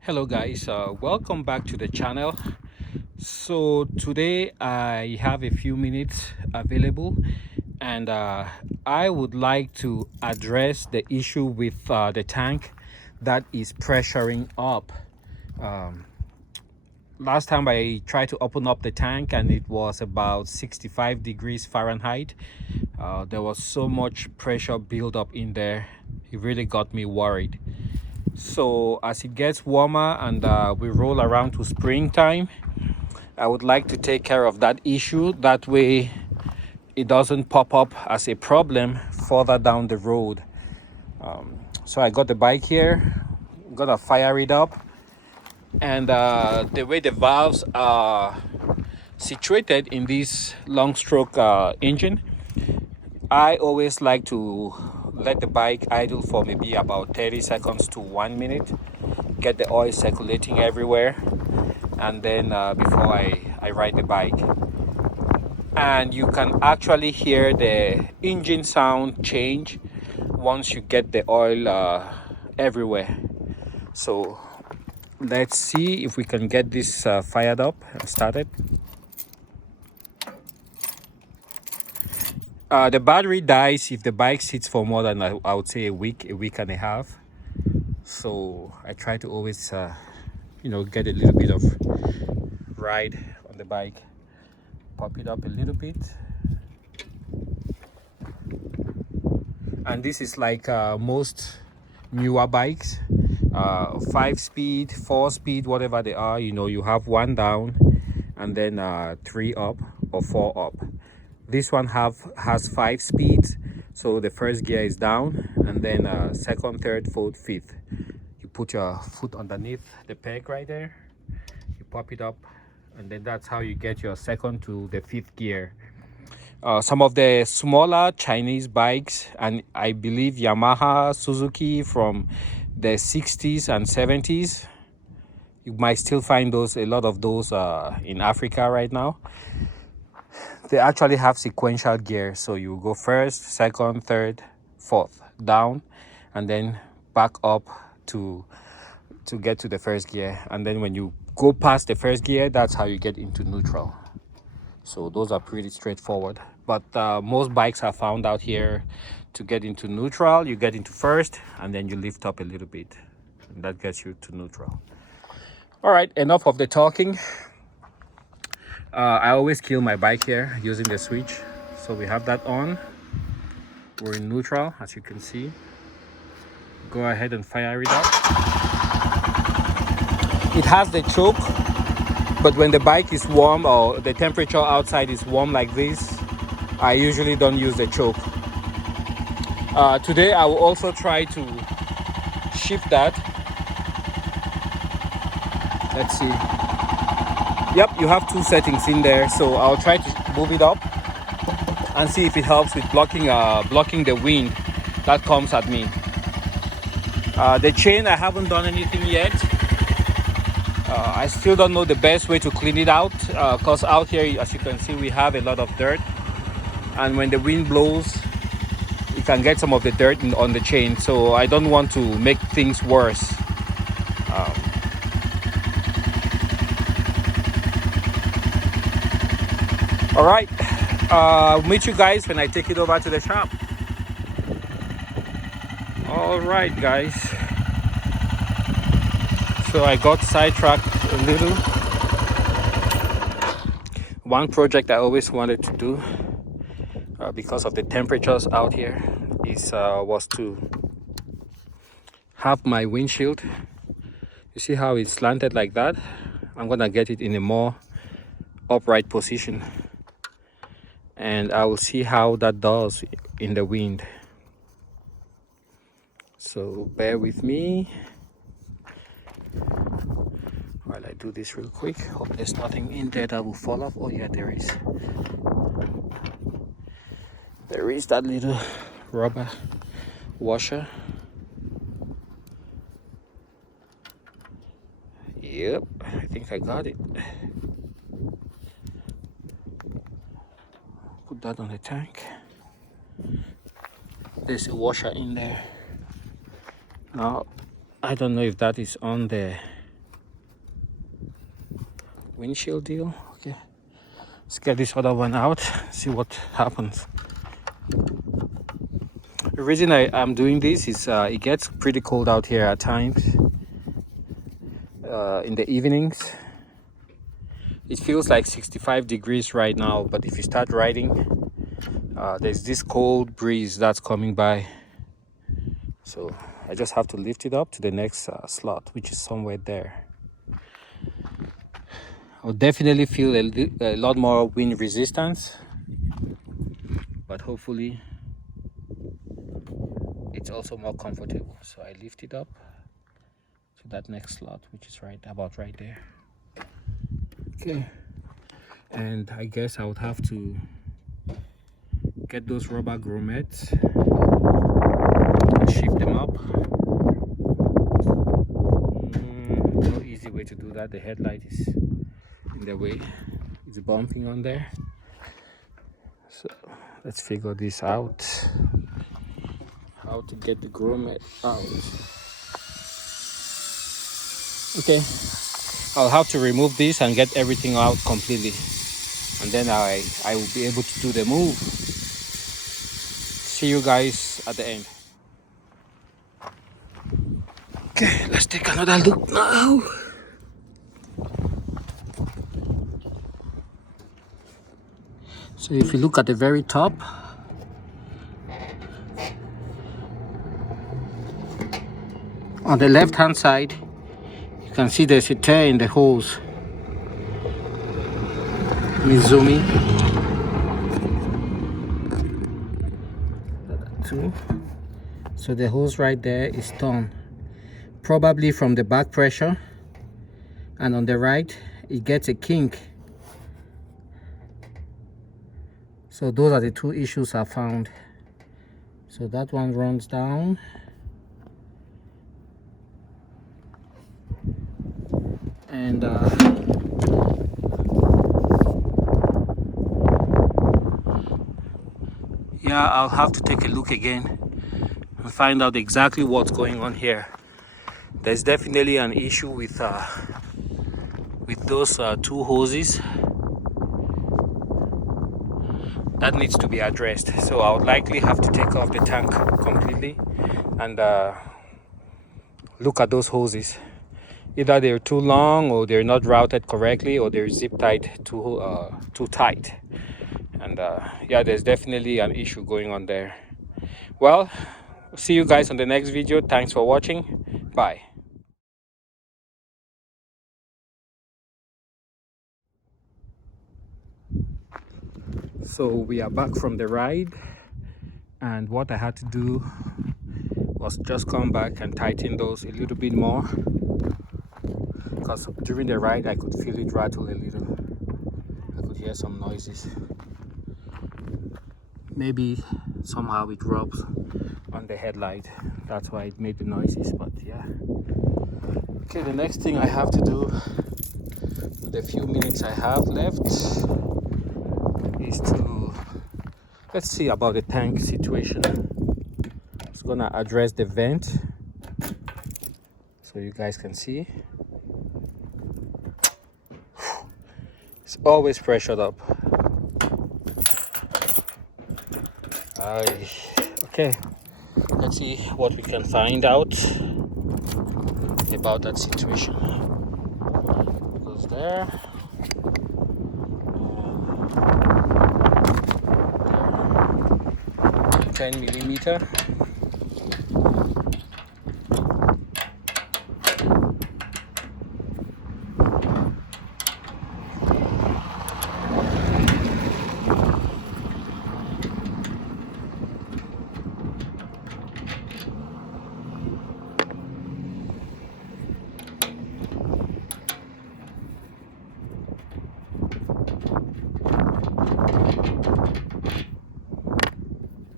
Hello guys, welcome back to the channel. So today I have a few minutes available, and I would like to address the issue with the tank that is pressuring up. Last time I tried to open up the tank and it was about 65 degrees Fahrenheit. There was so much pressure built up in there. It really got me worried. So as it gets warmer and we roll around to springtime, I would like to take care of that issue. That way it doesn't pop up as a problem further down the road. So I got the bike here, gonna fire it up. And the way the valves are situated in this long stroke engine, I always like to let the bike idle for maybe about 30 seconds to 1 minute, get the oil circulating everywhere, and then before I ride the bike. And you can actually hear the engine sound change once you get the oil everywhere. So let's see if we can get this fired up and started. The battery dies if the bike sits for more than I would say a week and a half. So I try to always get a little bit of ride on the bike, pop it up a little bit. And this is like most newer bikes, 5-speed, 4-speed, whatever they are. You have one down and then 3 up or 4 up. This one has 5 speeds, so the first gear is down, and then second, third, fourth, fifth. You put your foot underneath the peg right there, you pop it up, and then that's how you get your second to the fifth gear. Some of the smaller Chinese bikes, and I believe Yamaha, Suzuki from the 60s and 70s, you might still find a lot of those in Africa right now. They actually have sequential gear, so you go first, second, third, fourth, down, and then back up to get to the first gear. And then when you go past the first gear, that's how you get into neutral. So those are pretty straightforward. But most bikes are found out here to get into neutral. You get into first, and then you lift up a little bit, and that gets you to neutral. All right, enough of the talking. I always kill my bike here using the switch. So we have that on. We're in neutral, as you can see. Go ahead and fire it up. It has the choke, but when the bike is warm or the temperature outside is warm like this, I usually don't use the choke. Today I will also try to shift that. Let's see. Yep, you have 2 settings in there, so I'll try to move it up and see if it helps with blocking the wind that comes at me. The chain, I haven't done anything yet. I still don't know the best way to clean it out, because out here, as you can see, we have a lot of dirt, and when the wind blows, you can get some of the dirt on the chain, so I don't want to make things worse. All right, I'll meet you guys when I take it over to the shop. All right, guys. So I got sidetracked a little. One project I always wanted to do because of the temperatures out here was to have my windshield. You see how it's slanted like that? I'm gonna get it in a more upright position, and I will see how that does in the wind. So bear with me while I do this real quick. Hope there's nothing in there that will fall off. Oh yeah, there is. There is that little rubber washer. Yep, I think I got it. Put that on the tank. There's a washer in there. Now I don't know if that is on the windshield deal. Okay, let's get this other one out, see what happens. The reason I'm doing this is it gets pretty cold out here at times in the evenings. It feels like 65 degrees right now, but if you start riding, there's this cold breeze that's coming by. So I just have to lift it up to the next slot, which is somewhere there. I'll definitely feel a lot more wind resistance, but hopefully it's also more comfortable. So I lift it up to that next slot, which is about right there. Okay, and I guess I would have to get those rubber grommets and shift them up. No easy way to do that. The headlight is in the way. It's bumping on there. So let's figure this out. How to get the grommet out. Okay, I'll have to remove this and get everything out completely, and then I will be able to do the move. See you guys at the end. Okay, let's take another look now. So if you look at the very top, on the left hand side, you can see there's a tear in the hose. Let me zoom in. So the hose right there is torn, probably from the back pressure, and on the right it gets a kink. So those are the two issues I found. So that one runs down, and yeah, I'll have to take a look again and find out exactly what's going on here. There's definitely an issue with those two hoses that needs to be addressed. So I would likely have to take off the tank completely and look at those hoses. Either they're too long, or they're not routed correctly, or they're zip tied too tight. And yeah, there's definitely an issue going on there. Well, see you guys on the next video. Thanks for watching. Bye. So we are back from the ride, and what I had to do was just come back and tighten those a little bit more, because during the ride I could feel it rattle a little. I could hear some noises. Maybe somehow it rubs on the headlight, that's why it made the noises. But yeah, okay, the next thing I have to do with the few minutes I have left is to, let's see about the tank situation. I'm just gonna address the vent so you guys can see. It's always pressured up. Okay, let's see what we can find out about that situation. Goes there. 10 millimeter.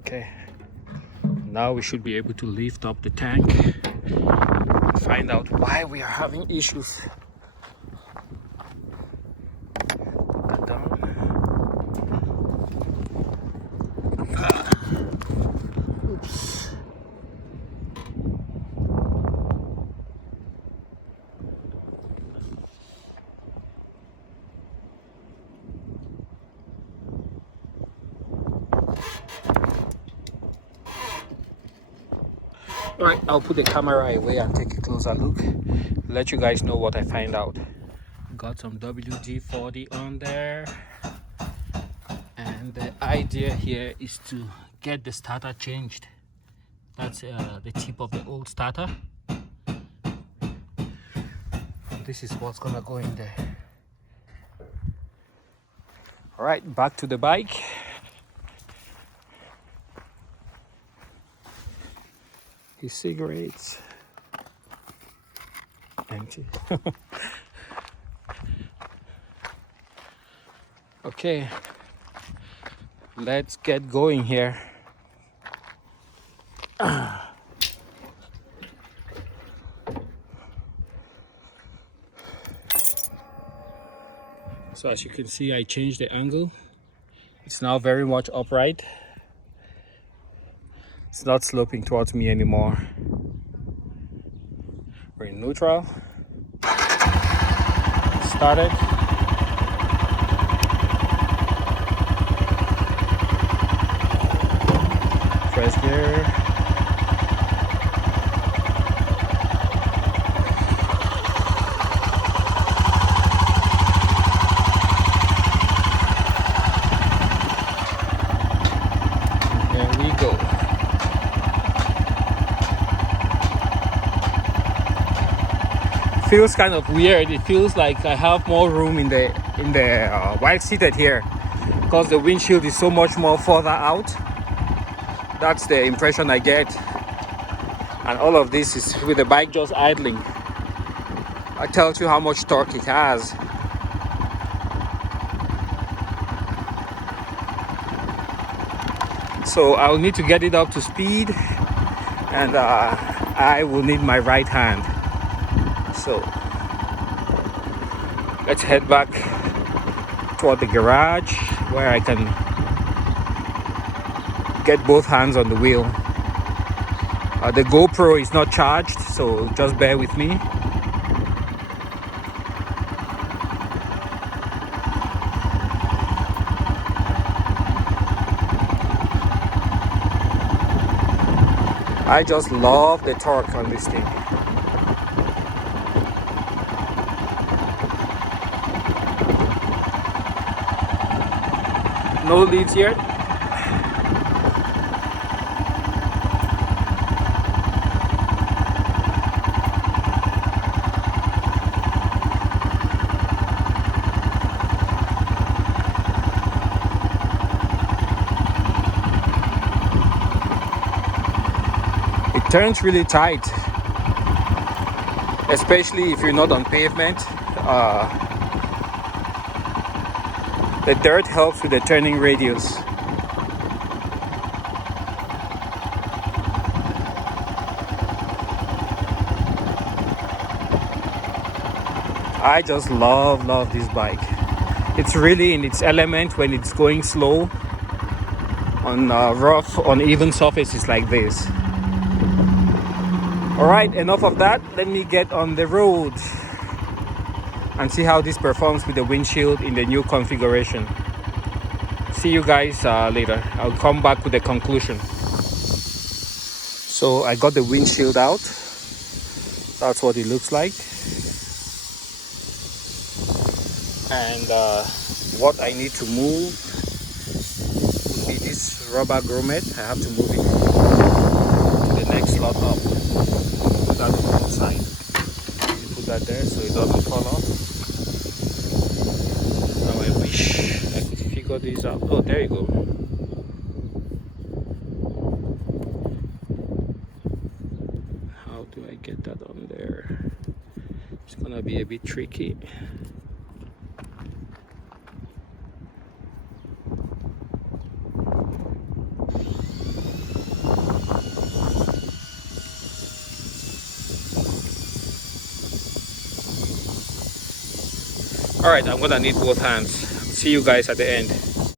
Okay, now we should be able to lift up the tank and find out why we are having issues. Put that down. Oops. All right, I'll put the camera away and take a closer look. Let you guys know what I find out. Got some WD-40 on there. And the idea here is to get the starter changed. That's the tip of the old starter. This is what's gonna go in there. All right, back to the bike. His cigarettes empty. Okay, let's get going here. So as you can see, I changed the angle. It's now very much upright. It's not sloping towards me anymore. We're in neutral. Started. First gear. Feels kind of weird. It feels like I have more room in the while seated here because the windshield is so much more further out. That's the impression I get, and all of this is with the bike just idling. It tells you how much torque it has. So I'll need to get it up to speed, and I will need my right hand. So let's head back toward the garage where I can get both hands on the wheel. The GoPro is not charged, so just bear with me. I just love the torque on this thing. No leads yet. It turns really tight, especially if you're not on pavement. The dirt helps with the turning radius. I just love this bike. It's really in its element when it's going slow on rough, uneven surfaces like this. All right, enough of that. Let me get on the road and see how this performs with the windshield in the new configuration. See you guys later. I'll come back with the conclusion. So I got the windshield out. That's what it looks like. And what I need to move would be this rubber grommet. I have to move it to the next slot up. Put that on the side. You put that there so it doesn't fall off. Now I wish I could figure this out. Oh, there you go. How do I get that on there? It's gonna be a bit tricky. All right, I'm gonna need both hands. See you guys at the end.